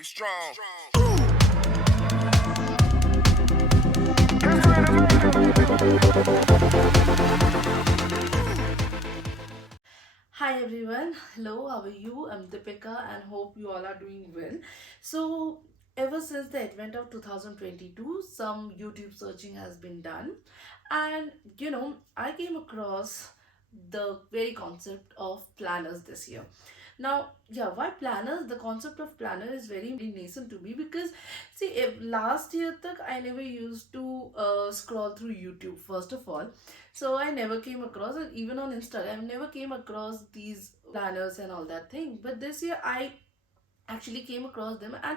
Get strong. Hi everyone, hello, how are you? I'm Deepika and hope you all are doing well. So, ever since the advent of 2022, some YouTube searching has been done, and I came across the very concept of planners this year. Now, yeah, why planners? The concept of planner is very nascent to me because, see, if last year tak I never used to scroll through YouTube first of all, so I never came across it. Even on Instagram, I never came across these planners and all that thing. But this year, I actually came across them, and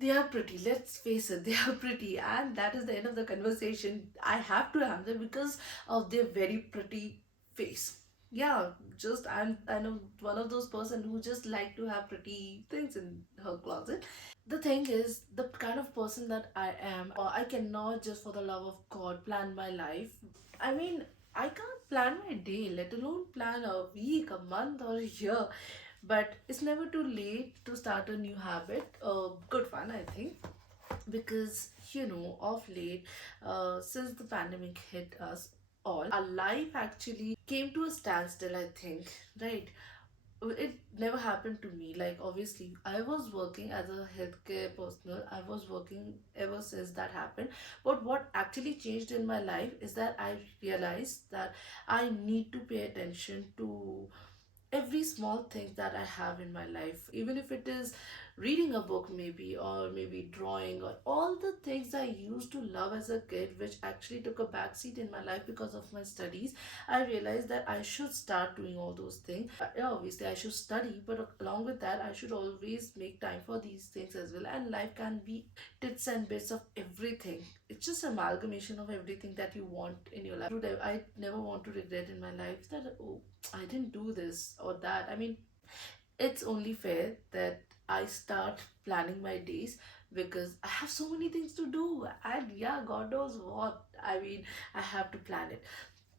they are pretty. Let's face it, they are pretty, and that is the end of the conversation. I have to have them because of their very pretty face. Yeah, just I'm one of those person who just like to have pretty things in her closet. The thing is, the kind of person that I am, I cannot just for the love of God plan my life. I mean, I can't plan my day, let alone plan a week, a month, or a year. But it's never too late to start a new habit. Good one, I think, because of late, since the pandemic hit us all, our life actually came to a standstill, I think, right? It never happened to me. Like, obviously, I was working as a healthcare personnel, I was working ever since that happened. But what actually changed in my life is that I realized that I need to pay attention to every small thing that I have in my life, even if it is reading a book, maybe, or maybe drawing, or all the things I used to love as a kid, which actually took a backseat in my life because of my studies. I realized that I should start doing all those things. Yeah, obviously, I should study, but along with that, I should always make time for these things as well. And life can be tits and bits of everything. It's just amalgamation of everything that you want in your life. I never want to regret in my life that, oh, I didn't do this or that. I mean, it's only fair that I start planning my days because I have so many things to do. And yeah, God knows what. I mean, I have to plan it.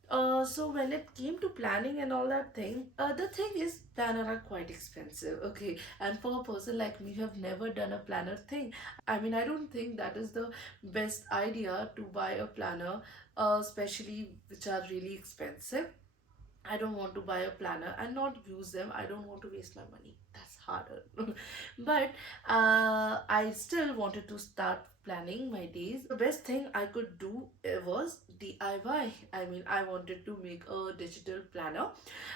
So when it came to planning and all that thing, the thing is, planner are quite expensive. Okay, and for a person like me who have never done a planner thing, I mean, I don't think that is the best idea to buy a planner, especially which are really expensive. I don't want to buy a planner and not use them. I don't want to waste my money. That's harder. But I still wanted to start planning my days. The best thing I could do was DIY. I mean, I wanted to make a digital planner,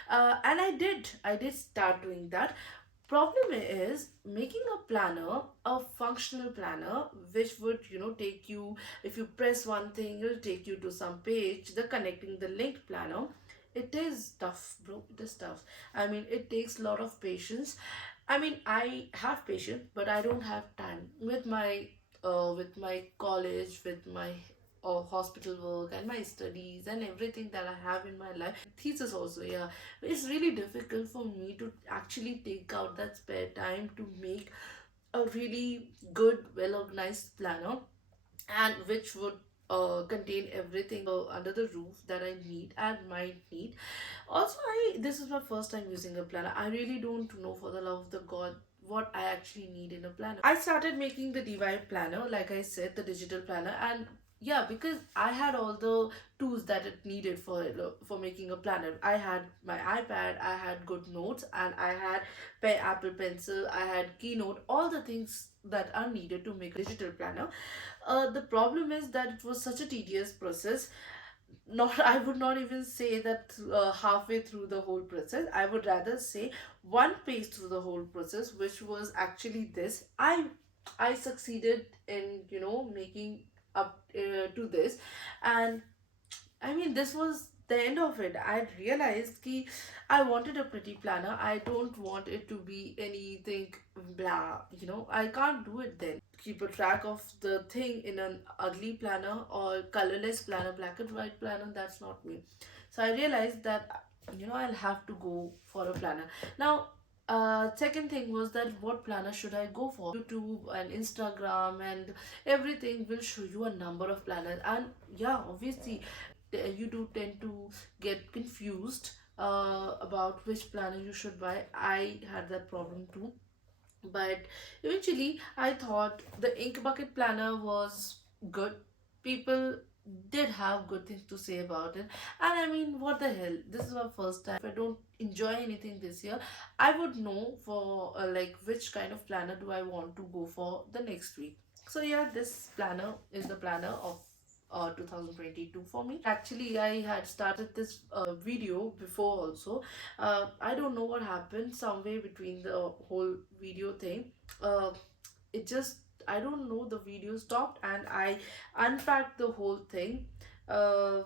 and I did. I did start doing that. Problem is making a planner, a functional planner, which would take you, if you press one thing, it'll take you to some page. The connecting the linked planner, it is tough, bro. It is tough. I mean, it takes a lot of patience. I mean, I have patience, but I don't have time with my college, with my hospital work and my studies and everything that I have in my life. Thesis also, yeah. It's really difficult for me to actually take out that spare time to make a really good, well organized planner, and which would contain everything under the roof that I need and might need. Also, I this is my first time using a planner. I really don't know, for the love of the God, what I actually need in a planner. I started making the DIY planner, like I said, the digital planner, and yeah, because I had all the tools that it needed for making a planner. I had my iPad, I had good notes, and I had Apple Pencil, I had Keynote, all the things that are needed to make a digital planner. The problem is that it was such a tedious process. Not I would not even say that halfway through the whole process. I would rather say one page through the whole process, which was actually this. I succeeded in making up to this, and I mean, this was the end of it. I realized ki I wanted a pretty planner. I don't want it to be anything blah. I can't do it then. Keep a track of the thing in an ugly planner or colorless planner, black and white planner. That's not me. So I realized that I'll have to go for a planner now. Second thing was that what planner should I go for? YouTube and Instagram and everything will show you a number of planners, and yeah, obviously you do tend to get confused about which planner you should buy. I had that problem too. But eventually I thought the ink bucket planner was good. People did have good things to say about it, and I mean, what the hell, this is my first time. If I don't enjoy anything this year, I would know for like which kind of planner do I want to go for the next week. So yeah, this planner is the planner of 2022 for me. Actually, I had started this video before also. I don't know what happened somewhere between the whole video thing. Uh, it just, I don't know, the video stopped and I unpacked the whole thing. Uh,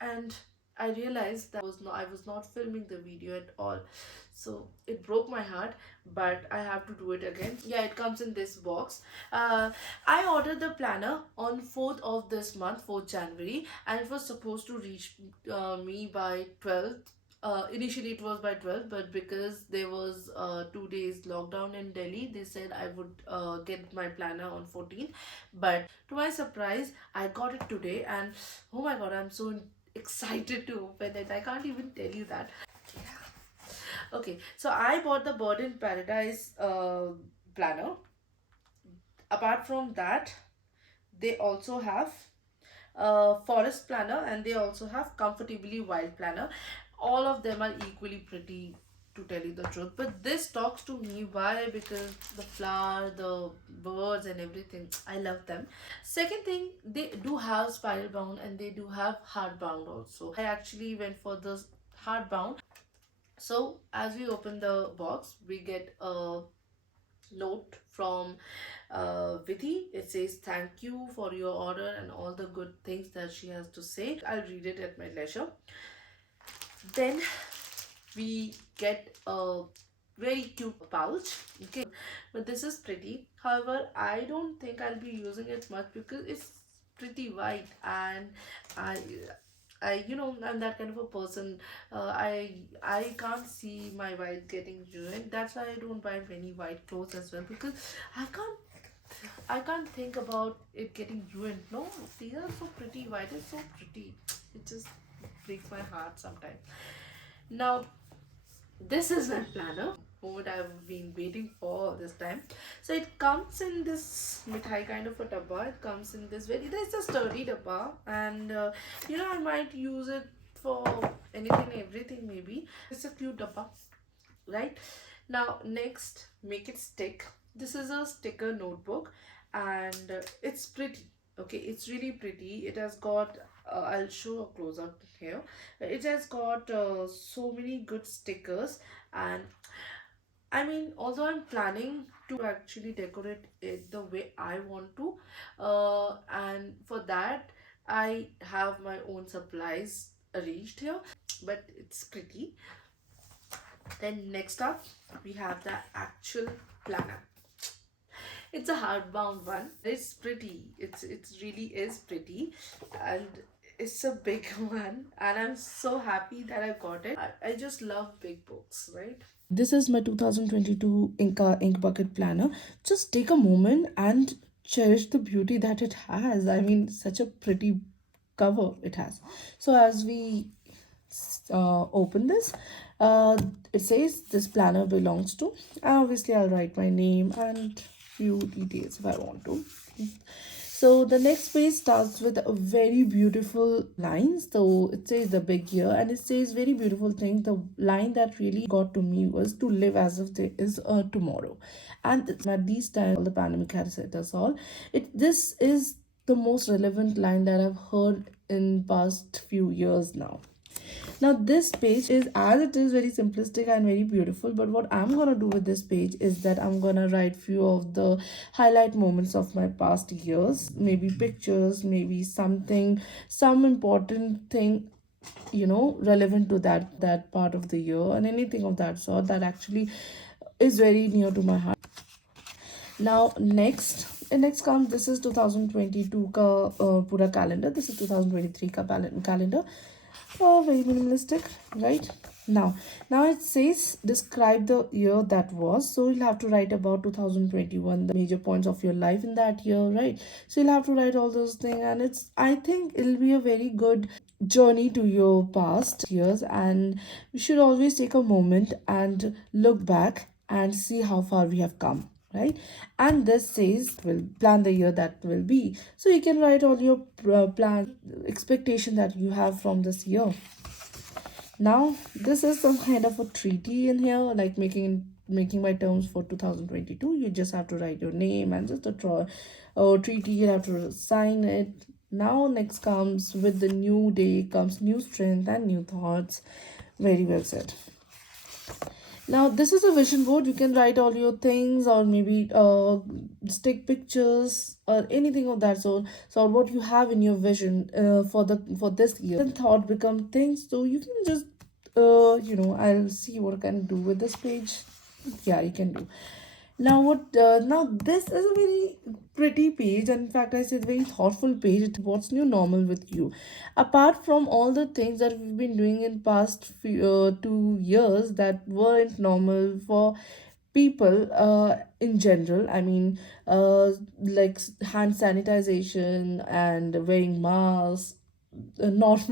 and I realized that I was not filming the video at all. So it broke my heart, but I have to do it again. Yeah, it comes in this box. I ordered the planner on 4th of this month, 4th January, and it was supposed to reach me by 12th. Initially it was by 12th, but because there was 2 days lockdown in Delhi, they said I would get my planner on 14th. But to my surprise, I got it today, and oh my god, I'm so excited to open it. I can't even tell you that. Okay, so I bought the Bird in Paradise planner. Apart from that, they also have forest planner, and they also have comfortably wild planner. All of them are equally pretty, to tell you the truth, but this talks to me. Why? Because the flower, the birds and everything, I love them. Second thing, they do have spiral bound and they do have hard bound also. I actually went for the hard bound. So as we open the box, we get a note from Vidhi. It says thank you for your order and all the good things that she has to say. I'll read it at my leisure. Then we get a very cute pouch. Okay, but this is pretty. However, I don't think I'll be using it much because it's pretty white, and I I'm that kind of a person. I can't see my white getting ruined. That's why I don't buy many white clothes as well, because I can't I can't think about it getting ruined. No, these are so pretty. White is so pretty. It just breaks my heart sometimes. Now, this is my planner. What I've been waiting for all this time. So it comes in this mithai kind of a dabba. It comes in this very, it's a sturdy dabba, and I might use it for anything, everything maybe. It's a cute dabba, right? Now, next, make it stick. This is a sticker notebook, and it's pretty. Okay, it's really pretty. It has got, I'll show a close up here. It has got so many good stickers, and I mean, although I'm planning to actually decorate it the way I want to, and for that, I have my own supplies arranged here, but it's pretty. Then next up, we have the actual planner. It's a hardbound one. It's pretty. It really is pretty, and it's a big one. And I'm so happy that I got it. I just love big books, right? This is my 2022 Ink Bucket planner. Just take a moment and cherish the beauty that it has. I mean, such a pretty cover it has. So as we open this, uh, it says this planner belongs to, obviously I'll write my name and few details if I want to. So the next page starts with a very beautiful line. So it says the big year, and it says very beautiful thing. The line that really got to me was to live as if there is a tomorrow. And at these times, all the pandemic has hit us all. This is the most relevant line that I've heard in past few years now. Now this page is, as it is, very simplistic and very beautiful, but what I'm gonna do with this page is that I'm gonna write few of the highlight moments of my past years, maybe pictures, maybe something, some important thing, relevant to that part of the year, and anything of that sort that actually is very near to my heart. Now next comes, this is 2022 ka pura calendar. This is 2023 ka calendar. Oh, very minimalistic, right? Now it says describe the year that was. So you'll have to write about 2021, the major points of your life in that year, right? So you'll have to write all those things, and I think it'll be a very good journey to your past years, and you should always take a moment and look back and see how far we have come, right? And this says will plan the year that will be. So you can write all your plan expectation that you have from this year. Now this is some kind of a treaty in here, like making my terms for 2022. You just have to write your name and just a treaty. You have to sign it. Now next comes with the new day comes new strength and new thoughts. Very well said. Now, this is a vision board. You can write all your things, or maybe stick pictures or anything of that sort. So, what you have in your vision for this year. Then thought become things. So you can just I'll see what I can do with this page. Yeah, you can do. Now what? Now this is a very pretty page, and in fact, I said very thoughtful page. What's new normal with you? Apart from all the things that we've been doing in past 2 years that weren't normal for people in general. I mean, like hand sanitization and wearing masks, not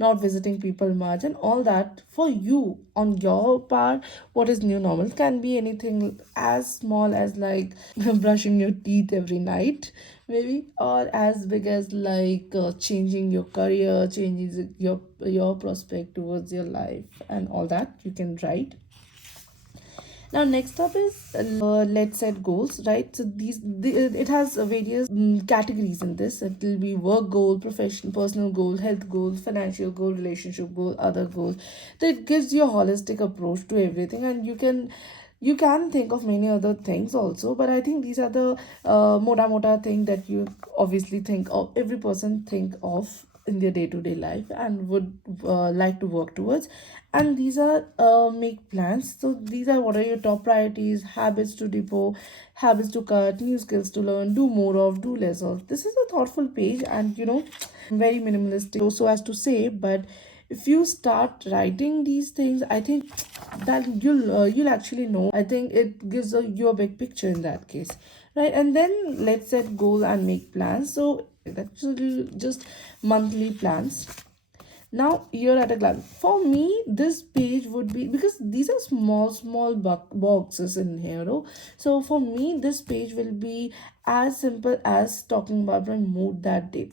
not visiting people much and all that. For you, on your part, what is new normal? Can be anything as small as like brushing your teeth every night, maybe, or as big as like changing your career, changing your prospect towards your life and all that. You can write. Now, next up is let's set goals, right? So it has various categories in this. It will be work goal, professional, personal goal, health goal, financial goal, relationship goal, other goals. So it gives you a holistic approach to everything, and you can think of many other things also. But I think these are the mota thing that you obviously think of. Every person think of in their day-to-day life and would like to work towards, and these are make plans. So these are what are your top priorities, habits to depot, habits to cut, new skills to learn, do more of, do less of. This is a thoughtful page, and very minimalistic so as to say. But if you start writing these things, I think that you'll actually know. I think it gives you a big picture in that case, right? And then let's set goal and make plans. So that's just monthly plans. Now, here at a glance, for me, this page would be, because these are small boxes in here. Oh? So, for me, this page will be as simple as talking about my mood that day.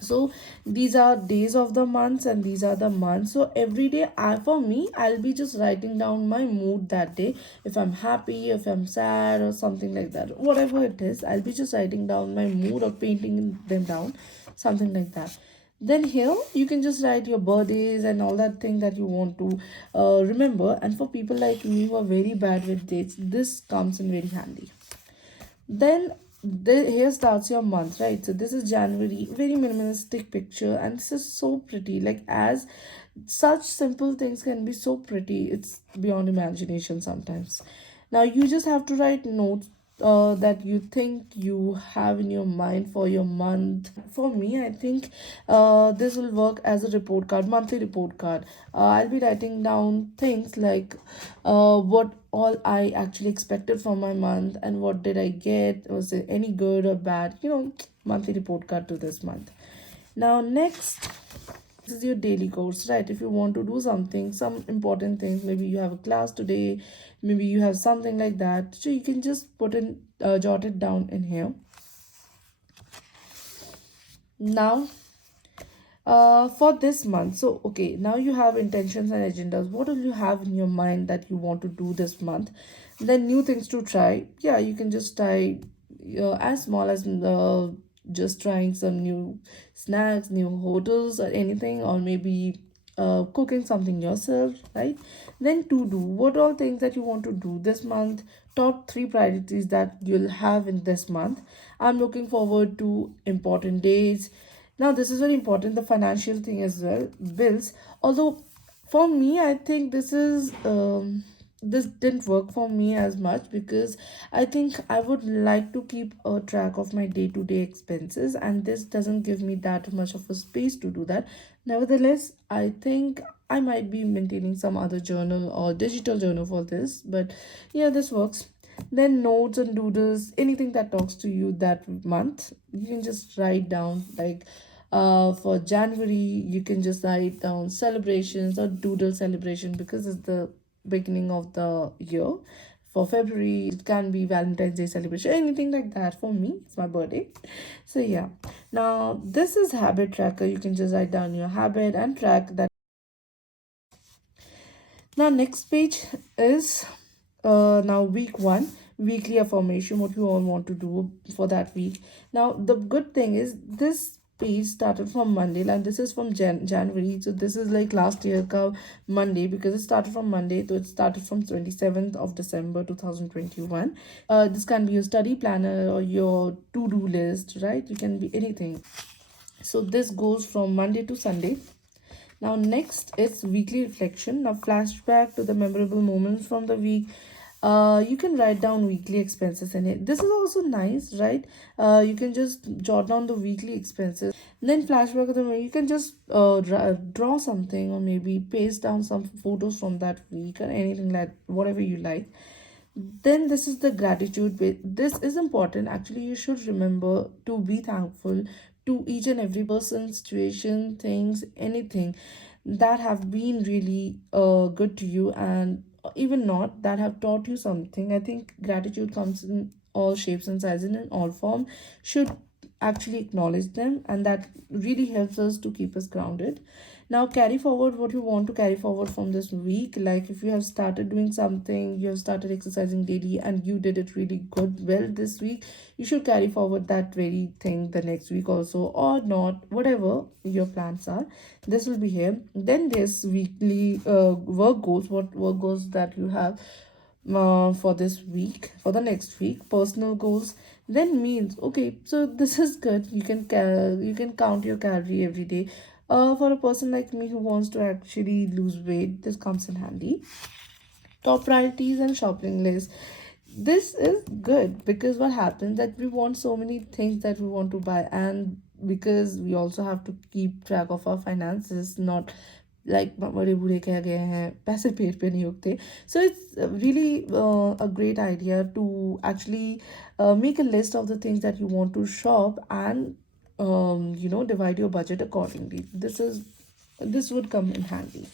So these are days of the months and these are the months. So every day, for me, I'll be just writing down my mood that day. If I'm happy, if I'm sad, or something like that, whatever it is, I'll be just writing down my mood or painting them down, something like that. Then here you can just write your birthdays and all that thing that you want to remember. And for people like me who are very bad with dates, this comes in very handy. Then here starts your month, right? So this is January, very minimalistic picture, and this is so pretty. Like, as such simple things can be so pretty, it's beyond imagination sometimes. Now you just have to write notes that you think you have in your mind for your month. For me, I think this will work as a report card, monthly report card. I'll be writing down things like what all I actually expected from my month and what did I get. Was it any good or bad? Monthly report card to this month. Now, next, this is your daily course, right? If you want to do something, some important things, maybe you have a class today, maybe you have something like that. So you can just jot it down in here. Now, for this month, so okay, now you have intentions and agendas. What will you have in your mind that you want to do this month? Then new things to try. Yeah, you can just try as small as just trying some new snacks, new hotels, or anything, or maybe cooking something yourself, right? Then to do what all things that you want to do this month. Top three priorities that you'll have in this month. I'm looking forward to important days. Now, this is very important, the financial thing as well, bills. Although, for me, I think this didn't work for me as much, because I think I would like to keep a track of my day-to-day expenses, and this doesn't give me that much of a space to do that. Nevertheless, I think I might be maintaining some other journal or digital journal for this, but yeah, this works. Then notes and doodles, anything that talks to you that month, you can just write down. Like for January, you can just write down celebrations or doodle celebration, because it's the beginning of the year. For February, it can be Valentine's Day celebration, anything like that. For me, it's my birthday. So yeah. Now this is habit tracker. You can just write down your habit and track that. Now next page is now week one, weekly affirmation, what you all want to do for that week. Now the good thing is this page started from Monday, and this is from January. So this is like last year ka Monday, because it started from Monday. So it started from 27th of December 2021. This can be your study planner or your to-do list, right? You can be anything. So this goes from Monday to Sunday. Now, next is weekly reflection. Now, flashback to the memorable moments from the week. You can write down weekly expenses in it. This is also nice, right? You can just jot down the weekly expenses. Then flashback of the week. You can just draw something, or maybe paste down some photos from that week, or anything like whatever you like. Then this is the gratitude bit. This is important. Actually, you should remember to be thankful to each and every person, situation, things, anything that have been really good to you, and even not that have taught you something. I think gratitude comes in all shapes and sizes, in all form. Should actually acknowledge them, and that really helps us to keep us grounded. Now carry forward what you want to carry forward from this week. Like if you have started doing something, you have started exercising daily and you did it really well this week, you should carry forward that very thing the next week also, or not, whatever your plans are. This will be here. Then there's weekly work goals, what work goals that you have for this week, for the next week. Personal goals, then meals. Okay, so this is good. You can count your calorie every day. For a person like me who wants to actually lose weight, this comes in handy. Top priorities and shopping list. This is good, because what happens that we want so many things that we want to buy, and because we also have to keep track of our finances, not like बड़े बूढ़े कह गए हैं पैसे पेट पे नहीं उगते. So it's really a great idea to actually make a list of the things that you want to shop, and divide your budget accordingly. This would come in handy.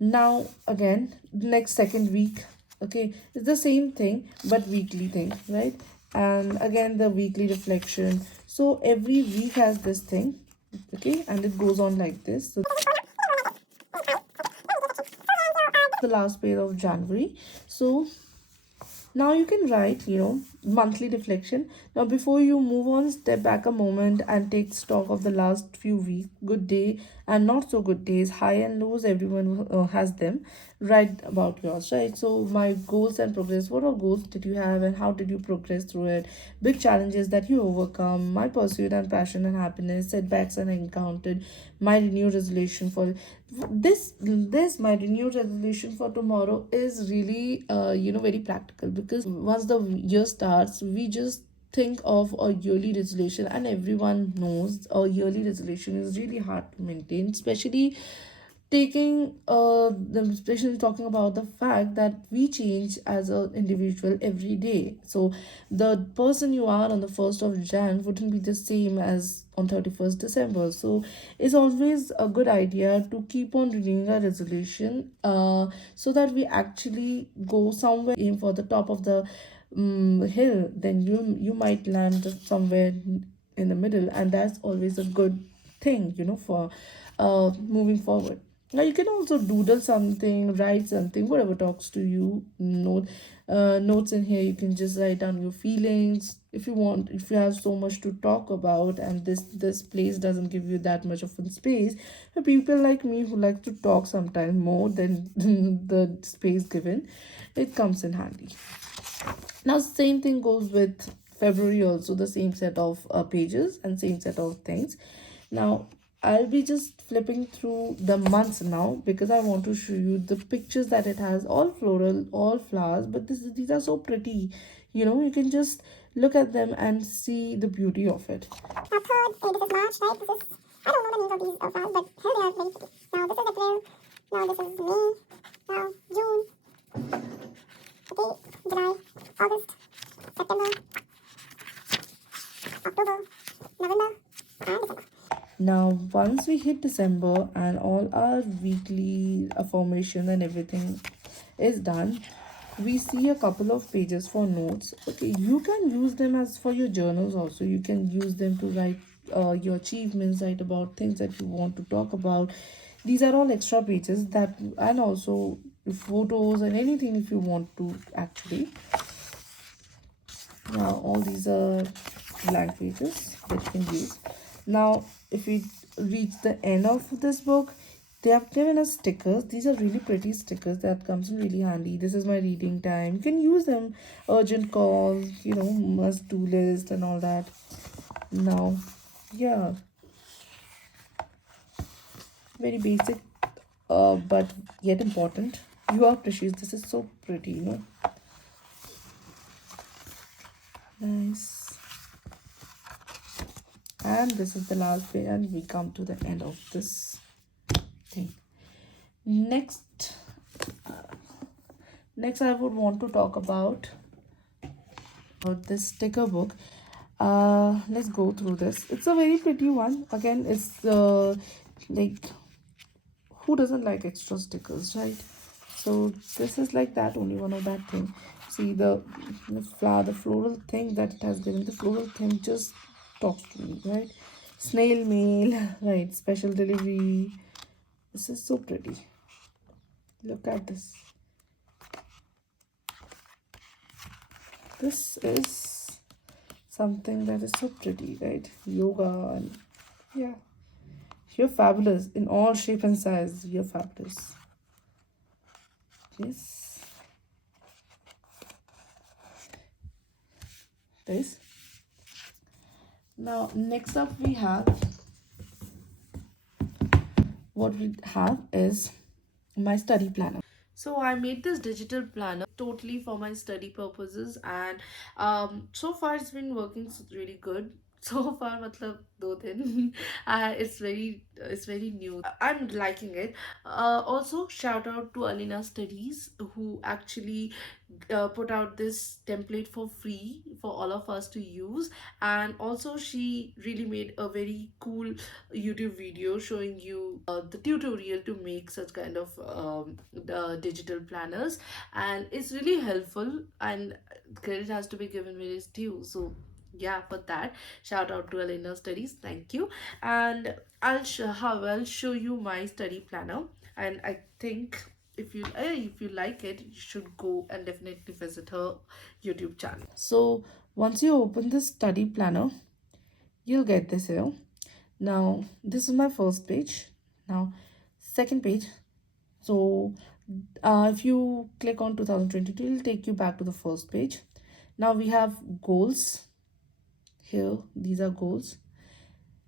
Now again, next second week, okay, it's the same thing but weekly thing, right? And again, the weekly reflection. So every week has this thing, okay, and it goes on like this. So the last page of January. So now you can write, monthly reflection. Now, before you move on, step back a moment and take stock of the last few weeks. Good day and not so good days, high and lows, everyone has them. Write about yours, right? So, my goals and progress. What all goals did you have, and how did you progress through it? Big challenges that you overcome, my pursuit and passion and happiness, setbacks and encountered, my renewed resolution for this my renewed resolution for tomorrow is really very practical, because once the year starts, we just think of a yearly resolution, and everyone knows a yearly resolution is really hard to maintain, especially especially talking about the fact that we change as an individual every day. So the person you are on the 1st of Jan wouldn't be the same as on 31st December. So it's always a good idea to keep on renewing our resolution, so that we actually go somewhere. Aim for the top of the hill, then you might land somewhere in the middle, and that's always a good thing, for moving forward. Now you can also doodle something, write something, whatever talks to you. Notes in here. You can just write down your feelings if you want. If you have so much to talk about, and this place doesn't give you that much of a space, for people like me who like to talk sometimes more than the space given, it comes in handy. Now same thing goes with February also, the same set of pages and same set of things. Now I'll be just flipping through the months now, because I want to show you the pictures that it has, all floral, all flowers, but these are so pretty. You can just look at them and see the beauty of it. Now third, this is March, right? This is, I don't know the names of these flowers, but here they are very pretty. Now this is April, now this is May, now June, okay, July, August, September, October, November, and December. Now, once we hit December and all our weekly affirmation and everything is done, we see a couple of pages for notes. Okay, you can use them as for your journals also. You can use them to write your achievements, write about things that you want to talk about. These are all extra pages that, and also photos and anything if you want to actually. Now all these are blank pages that you can use. Now if we reach the end of this book, they have given us stickers. These are really pretty stickers that comes in really handy. This is my reading time. You can use them. Urgent calls, must do list and all that. Now, yeah, very basic, but yet important. You are precious. This is so pretty. Nice. And this is the last page, and we come to the end of this thing. Next, I would want to talk about this sticker book. Let's go through this. It's a very pretty one. Again, it's like, who doesn't like extra stickers, right? So this is like that, only one of that thing. See the flower, the floral thing that it has given. The floral thing just talks to me, right? Snail mail, right? Special delivery. This is so pretty. Look at this. This is something that is so pretty, right? Yoga and yeah. You're fabulous in all shape and size. You're fabulous. Yes. This. Now, next up we have, what we have is my study planner. So I made this digital planner totally for my study purposes, and so far it's been working really good. So far, matlab do din. It's very new. I'm liking it. Also, shout out to Alina Studies, who actually put out this template for free for all of us to use. And also she really made a very cool YouTube video showing you the tutorial to make such kind of the digital planners, and it's really helpful, and credit has to be given where it's due. So yeah, for that, shout out to Elena Studies, thank you. And I'll show you my study planner, and I think if you like it, you should go and definitely visit her YouTube channel. So once you open this study planner, you'll get this here. Now this is my first page. Now second page. So if you click on 2022, it'll take you back to the first page. Now we have goals here. These are goals.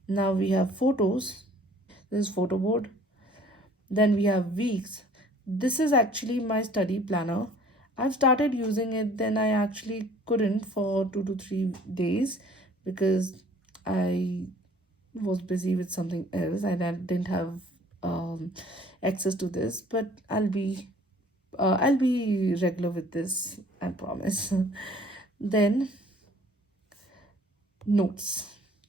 Now we have photos. This is photo board. Then we have weeks. This is actually my study planner. I've started using it, then I actually couldn't for 2 to 3 days because I was busy with something else and I didn't have access to this. But I'll be regular with this, I promise. Then notes.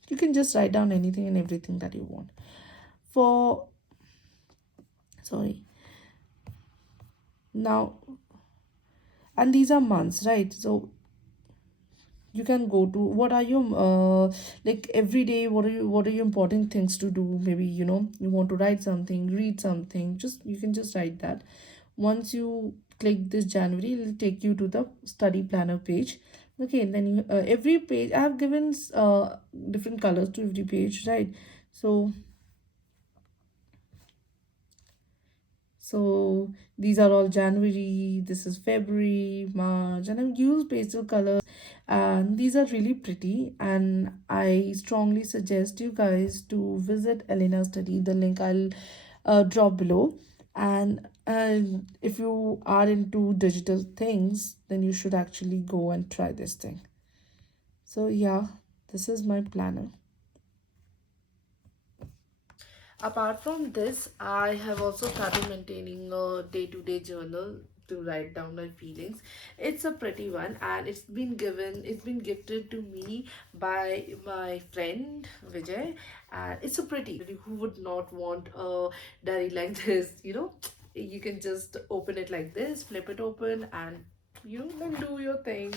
You can just write down anything and everything that you want. For sorry. Now, and these are months, right? So you can go to, what are your like every day, what are your important things to do? Maybe you want to write something, read something, just you can just write that. Once you click this January, it will take you to the study planner page. Okay, and then every page I have given different colors to every page, right? So these are all January, this is February, March, and I've used pastel colors, and these are really pretty. And I strongly suggest you guys to visit Elena Study. The link I'll drop below. And if you are into digital things, then you should actually go and try this thing. So yeah, this is my planner. Apart from this, I have also started maintaining a day-to-day journal to write down my feelings. It's a pretty one, and it's been gifted to me by my friend Vijay, and it's a pretty. Who would not want a diary like this? You can just open it like this, flip it open, and you can do your thing.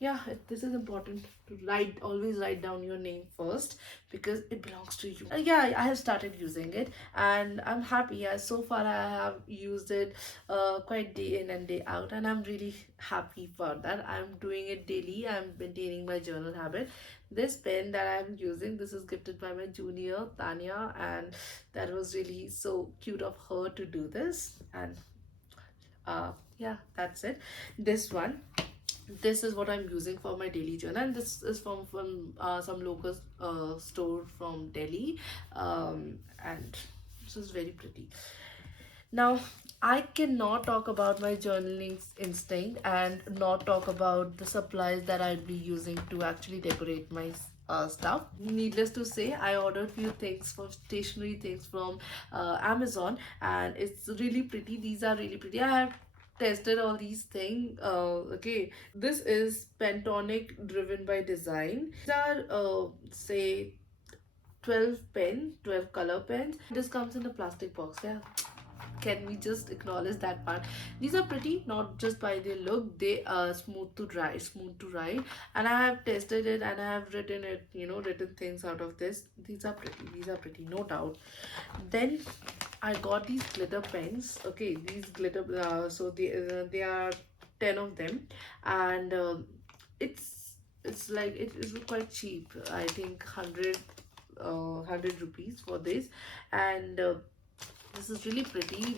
Yeah, this is important to always write down your name first because it belongs to you. Yeah, I have started using it and I'm happy. Yeah, so far I have used it quite day in and day out, and I'm really happy for that. I'm doing it daily. I'm maintaining my journal habit. This pen that I'm using, this is gifted by my junior Tanya, and that was really so cute of her to do this. And yeah, that's it. This one, this is what I'm using for my daily journal, and this is from some local store from Delhi, and this is very pretty. Now, I cannot talk about my journaling instinct and not talk about the supplies that I'll be using to actually decorate my stuff. Needless to say, I ordered few things for stationery things from Amazon, and it's really pretty. These are really pretty. I have tested all these things. Okay, this is Pentonic driven by design. These are say 12 color pens. This comes in a plastic box. Yeah, can we just acknowledge that part? These are pretty, not just by their look, they are smooth to write, and I have tested it and I have written it, written things out of this. These are pretty, no doubt. Then I got these glitter pens. Okay, these glitter so they are 10 of them, and it's like it is quite cheap. I think 100 rupees for this, and this is really pretty.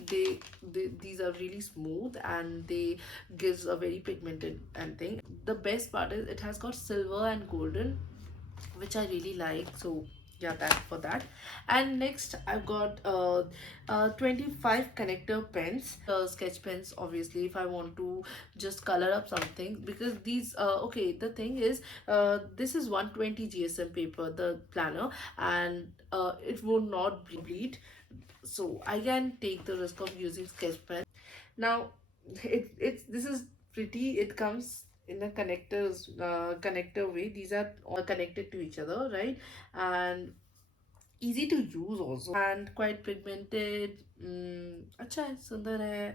These are really smooth and they gives a very pigmented and thing. The best part is it has got silver and golden, which I really like. So yeah, that for that. And next I've got 25 connector pens, sketch pens, obviously, if I want to just color up something, because these okay, the thing is, this is 120 GSM paper, the planner, and it will not bleed, so I can take the risk of using sketch pen. Now, it's this is pretty. It comes in a connector way. These are all connected to each other, right? And easy to use also, and quite pigmented. अच्छा है, सुंदर है,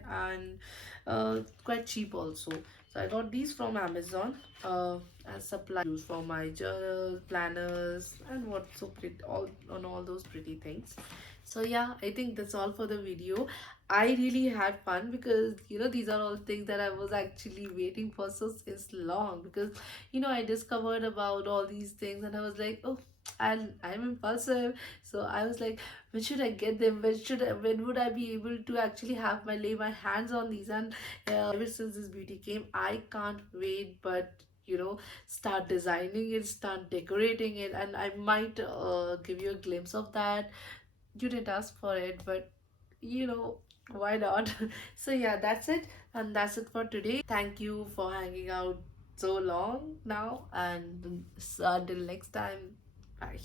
and quite cheap also. So I got these from Amazon as supply use for my journals, planners, and what so pretty, all those pretty things. So yeah, I think that's all for the video. I really had fun because these are all things that I was actually waiting for so since long, because I discovered about all these things and I was like, oh, and I'm impulsive, so I was like, when should I get them? When would I be able to actually have my lay my hands on these? And ever since this beauty came, I can't wait but start designing it, start decorating it, and I might give you a glimpse of that. You didn't ask for it, but you know why not? So yeah, that's it, and that's it for today. Thank you for hanging out so long now, and until next time, bye.